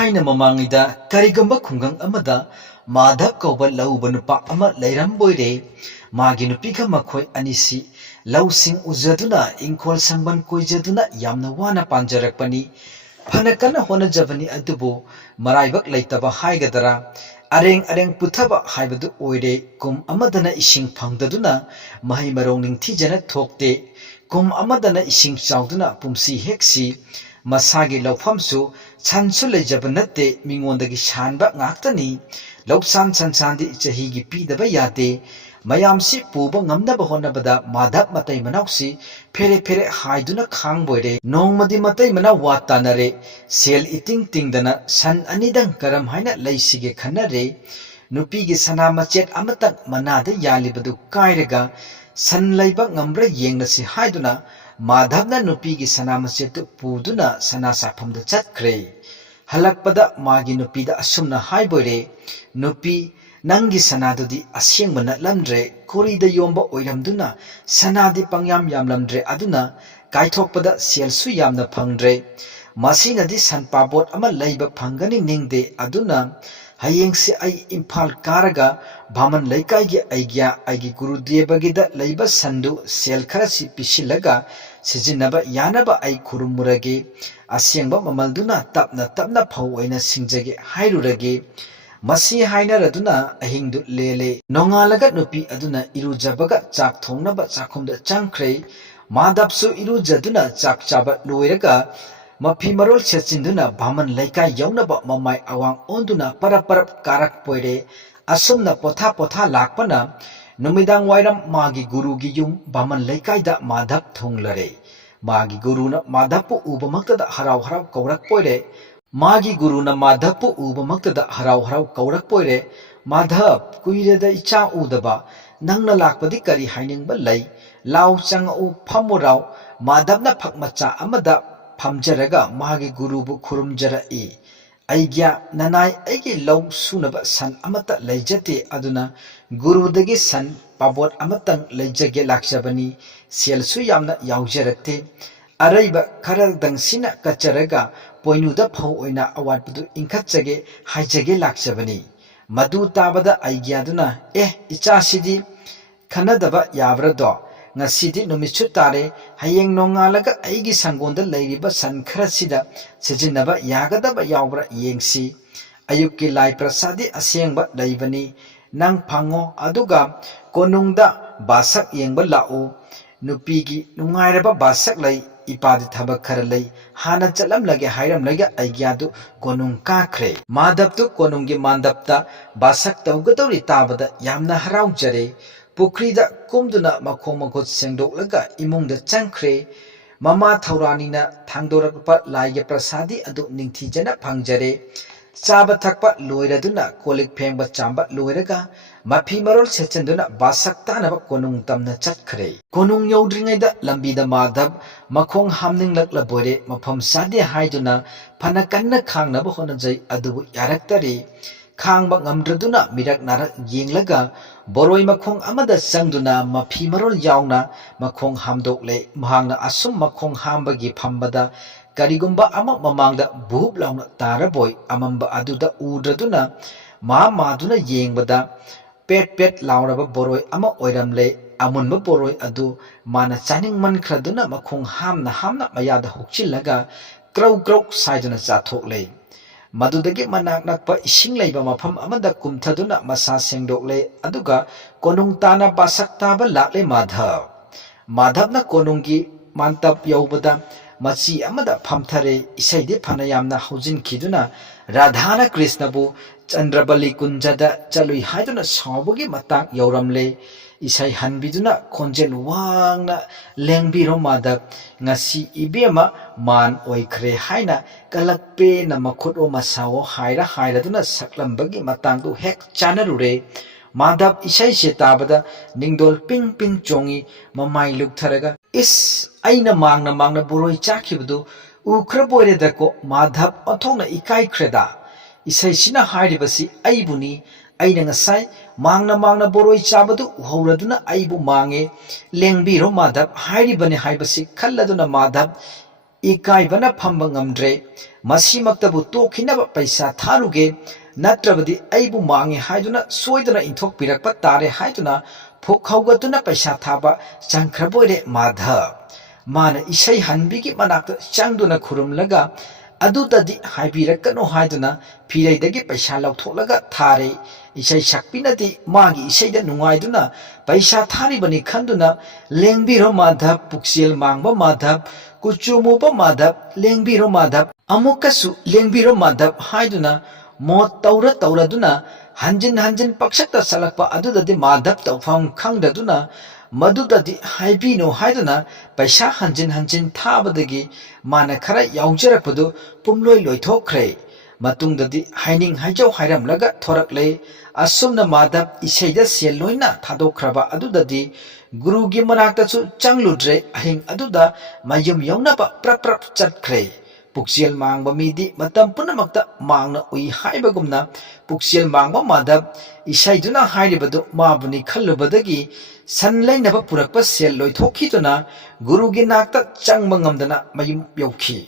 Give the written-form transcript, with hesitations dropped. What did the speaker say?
थाइना ममांगिदा करिगुंबा खुंगंग अमदा माधव कौबा लौबा नुपा अमा लैरमबोइरे मागी नुपिगा मखोय अनिसी लौसिंग उजदुना इंखोल संबन कोइजदुना यामना वाना पांजरकपनी फना कन्ना होनजबनी अदुबो मराइबक लैतबा हाइगदरा अरेंग अरेंग पुथबा हाइबदु ओइरे कुम अमदना इसिंग फंगदुना महि मरोंग निंगथीजना थोकते कुम अमदना इसिंग चाउदुना पुमसी हेक्सी मसागी लौफमसु छानसु लेजब नते मिंगोंदगी शानबा ngaktani लौसान संसांदी चहीगी पीदबा याते मयामसी पूबा ngamnaba honabada माधव मतै मनाउसी फेरे फेरे हाइदुना खांगबोइरे नोंमदि मतै मना वातानरे सेल इटिंग टिंगदना सन अनिदंग करम हाइना लैसिगे खन्नरे नुपीगी सना मचेट अमतक मनादा यालिबदु कायरगा सन लैबा ngamब्रा येंगनसी हाइदुना माधवना नुपीगी सना मचेट पुदुना सना साफमदा चटख्रे हलकपदा मागी नुपीदा असुमना हाइबोइरे नुपी नंगी सनादुदी असेंगबा नटलमद्रे कोरीदा योंबा ओइरमदुना सनादी पंग्याम यामलमद्रे अदुना काइथोकपदा सेलसु यामना फंगद्रे मसीनदी सनपाबोट अमा लैबा फंगनी निंगदे अदुना हयेंगसे आई इम्फाल कारगा भामन लैकाइगी आइग्या आइगी गुरुदेवगिदा लैबा संदु सेल खरसी पिसिलगा सिजिनबा यानबा आई खुरुमुरगे असेंगबा ममलदुना तपना तपना फौ ओइना सिंजगे हाइरुरगे मसी हाइनरदुना अहिंगदु लेले नोंगालगा नुपी अदुना इरुजबगा चाक थोंगनबा चाखुमदा चंख्रे माधवसु इरुजदुना चाक चाबा लोइरगा मफी मरोल सेचिंदुना भामन लैका यौनबा ममाय अवांग ओंदुना परप परप कारक पोइरे असुमना पोथा पोथा लाकपना नुमिदांग वाइरम मागी गुरुगी युम भामन लैकाइदा माधव थोंगलरे मागी गुरुना माधवपु उबमक्तदा हराव हराव कौरक पोइरे मागी गुरुना माधवपु उबमक्तदा हराव हराव कौरक पोइरे माधव कुइरेदा इचा उदबा नंगना लाकपदि करी हाइनिंगबा लै लाव चंगउ फमुराव माधवना फकमचा अमदा फमजरगा मागी गुरुबु खुरुमजरई आइग्या ननाय आइगी लौ सुनबा सन अमता लैजते अदुना गुरुदगी सन पाबोट अमतंग लैजगे लाक्सबनी सेलसु यामना यावजरते अरैबा खरदंगसिना कचरगा पोइनुदा फौ ओइना अवाटपुदु इंखचगे हाइजगे लाक्सबनी मदु ताबदा आइग्यादुना इचासिदी खनदबा याब्रदो ngasi numitsu tare hayeng nongalaga aigi sangonda leiriba san kharasida sijinaba yagadaba yawbra yengsi ayukki lai prasadi asengba leibani nang phango aduga konungda basak yengba lao nupigi nungairaba basak lei ipadi thabak khara lei hana chalam lage hairam lage aigyadu konung kakhre madaptu konunggi mandapta basak tawgadori tabada yamna haraujare पुख्रीदा कुमदुना मखों मखोत सेंदोकलगा इमुंगदा चंख्रे ममा थौरानीना थांदोरकपा लाइगे प्रसादी अदु निंगथीजना फंगजरे चाबा थकपा लोइरदुना कोलिक फेंगबा चांबा लोइरगा मफी मरोल सेचंदुना बासक्तानबा कोनुंग तमना चटखरे कोनुंग यौद्रिङैदा लंबीदा माधव मखों हामनिंगलकला बोरे मफम सादे हाइदुना फना कन्ना खांगनबा होनजै अदुबु यारक्तरे खांबा ngamdraduna mirak narak yenglaga boroi makhong amada sangduna mafi marol yauna makhong hamdokle mahangna asum makhong hambagi phambada karigumba ama mamangda buhub launa taraboi amamba aduda udraduna maduna yengbada pet pet lauraba boroi ama oiramle amunba boroi adu mana chaning man khraduna makhong hamna mayada hokchillaga krau krau saiduna chathokle मदुदगी मनाक नकपा इसिंग लैबा मफम अमदा कुमथदुना मसा सेंगदोकले अदुगा कोनुंग ताना बासक ताबा लाकले माधवना कोनुंगी मानतप यौबदा मची अमदा फमथरे इसैदे फनयामना हौजिन खिदुना राधाना कृष्णबु चंद्रबली कुंजदा चलुई हाइदुना सावबगी मताक यौरमले इसै हनबिदुना खोंजेल वांगना लेंबिरो Madhav ngasi ibema man oikhre haina kalakpe na makhuto masawo haira duna saklambagi matangdu hek chanarure madhab isai se tabada ningdol ping ping chongi mamai luktharaga is aina mangna boroi chakhibdu ukhra boire dako madhab othongna ikai khreda isai sina hairibasi aibuni aina ngasai mangna boroi chabadu uhauraduna aibu mange lengbiro madhab hairibane haibasi khalladuna madhab ꯏꯀꯥꯏꯕꯅ ꯐꯝꯕ ꯉꯝꯗ꯭ꯔꯦ ꯃꯁꯤꯃꯛꯇꯕꯨ ꯇꯣꯛꯈꯤꯅꯕ ꯄꯩꯁꯥ ꯊꯥꯔꯨꯒꯦ ꯅꯠꯇ꯭ꯔꯕꯗꯤ ꯑꯩꯕꯨ ꯃꯥꯡꯉꯦ ꯍꯥꯏꯗꯨꯅ ꯁꯣꯏꯗꯅ ꯏꯟꯊꯣꯛꯄꯤꯔꯛꯄ ꯇꯥꯔꯦ ꯍꯥꯏꯗꯨꯅ ꯐꯨꯛ ꯍꯧꯒꯠꯇꯨꯅ ꯄꯩꯁꯥ ꯊꯥꯕ ꯆꯪꯈ꯭ꯔꯕꯣꯏꯔꯦ ꯃꯥꯙꯕ ꯃꯥꯅ ꯏꯁꯩ ꯍꯟꯕꯤꯒꯤ ꯃꯅꯥꯛꯇ ꯆꯪꯗꯨꯅ ꯈꯨꯔꯨꯝꯂꯒ ꯑꯗꯨꯗꯗꯤ ꯍꯥꯏꯕꯤꯔꯛꯀꯅꯨ ꯍꯥꯏꯗꯨꯅ ꯐꯤꯔꯩꯗꯒꯤ ꯄꯩꯁꯥ ꯂꯧꯊꯣꯛꯂꯒ ꯊꯥꯔꯦ ꯏꯁꯩ ꯁꯛꯄꯤꯅꯗꯤ ꯃꯥꯒꯤ ꯏꯁꯩꯗ ꯅꯨꯡꯉꯥꯏꯗꯨꯅ ꯄꯩꯁꯥ ꯊꯥꯔꯤꯕꯅꯤ ꯈꯟꯗꯨꯅ ꯂꯦꯡꯕꯤꯔꯣ ꯃꯥꯙꯕ ꯄꯨꯛꯆꯦꯜ ꯃꯥꯡꯕ ꯃꯥꯙꯕ ꯀꯨꯆꯨ ꯃꯨꯕ ꯃꯥꯙꯕ ꯂꯦꯡꯕꯤꯔꯣ ꯃꯥꯙꯕ ꯑꯃꯨꯛꯀꯁꯨ ꯂꯦꯡꯕꯤꯔꯣ ꯃꯥꯙꯕ ꯍꯥꯏꯗꯨꯅ ꯃꯣꯠ ꯇꯧꯔꯗꯨꯅ ꯍꯟꯖꯤꯟ ꯍꯟꯖꯤꯟ ꯄꯛꯁꯛꯇ ꯁꯛꯂꯛꯄ ꯑꯗꯨꯗꯗꯤ ꯃꯥꯙꯕ ꯇꯧꯐꯝ ꯈꯪꯗꯗꯨꯅ ꯃꯗꯨꯗꯗꯤ ꯍꯥꯏꯕꯤꯅꯨ ꯍꯥꯏꯗꯨꯅ ꯄꯩꯁꯥ ꯍꯟꯖꯤꯟ ꯍꯟꯖꯤꯟ ꯊꯥꯕꯗꯒꯤ ꯃꯥꯅ ꯈꯔ ꯌꯥꯎꯖꯔꯛꯄꯗꯨ ꯄꯨꯝꯂꯣꯏ ꯂꯣꯏꯊꯣꯛꯈ꯭ꯔꯦ ꯃꯇꯨꯡꯗꯗꯤ ꯍꯥꯏꯅꯤꯡ ꯍꯥꯏꯖꯧ ꯍꯥꯏꯔꯝꯂꯒ ꯊꯣꯔꯛꯂꯦ ꯑꯁꯨꯝꯅ ꯃꯥꯙꯕ ꯏꯁꯩꯗ ꯁꯦꯜ ꯂꯣꯏꯅ ꯊꯥꯗꯣꯛꯈ꯭ꯔꯕ ꯑꯗꯨꯗꯗꯤ ꯒꯨꯔꯨꯒꯤ ꯃꯅꯥꯛꯇꯁꯨ ꯆꯪꯂꯨꯗ꯭ꯔꯦ ꯑꯍꯤꯡ ꯑꯗꯨꯗ ꯃꯌꯨꯝ ꯌꯧꯅꯕ ꯄ꯭ꯔꯞ ꯄ꯭ꯔꯞ ꯆꯠꯈ꯭ꯔꯦ ꯄꯨꯛꯆꯦꯜ ꯃꯥꯡꯕ ꯃꯤꯗꯤ ꯃꯇꯝ ꯄꯨꯝꯅꯃꯛꯇ ꯃꯥꯡꯅ ꯎꯏ ꯍꯥꯏꯕꯒꯨꯝꯅ ꯄꯨꯛꯆꯦꯜ ꯃꯥꯡꯕ ꯃꯥꯙꯕ ꯏꯁꯩꯗꯨꯅ ꯍꯥꯏꯔꯤꯕꯗꯨ ꯃꯥꯕꯨꯅꯤ ꯈꯜꯂꯨꯕꯗꯒꯤ ꯁꯟ ꯂꯩꯅꯕ ꯄꯨꯔꯛꯄ ꯁꯦꯜ ꯂꯣꯏꯊꯣꯛꯈꯤꯗꯨꯅ ꯒꯨꯔꯨꯒꯤ ꯅꯥꯛꯇ ꯆꯪꯕ ꯉꯝꯗꯅ ꯃꯌꯨꯝ ꯌꯧꯈꯤ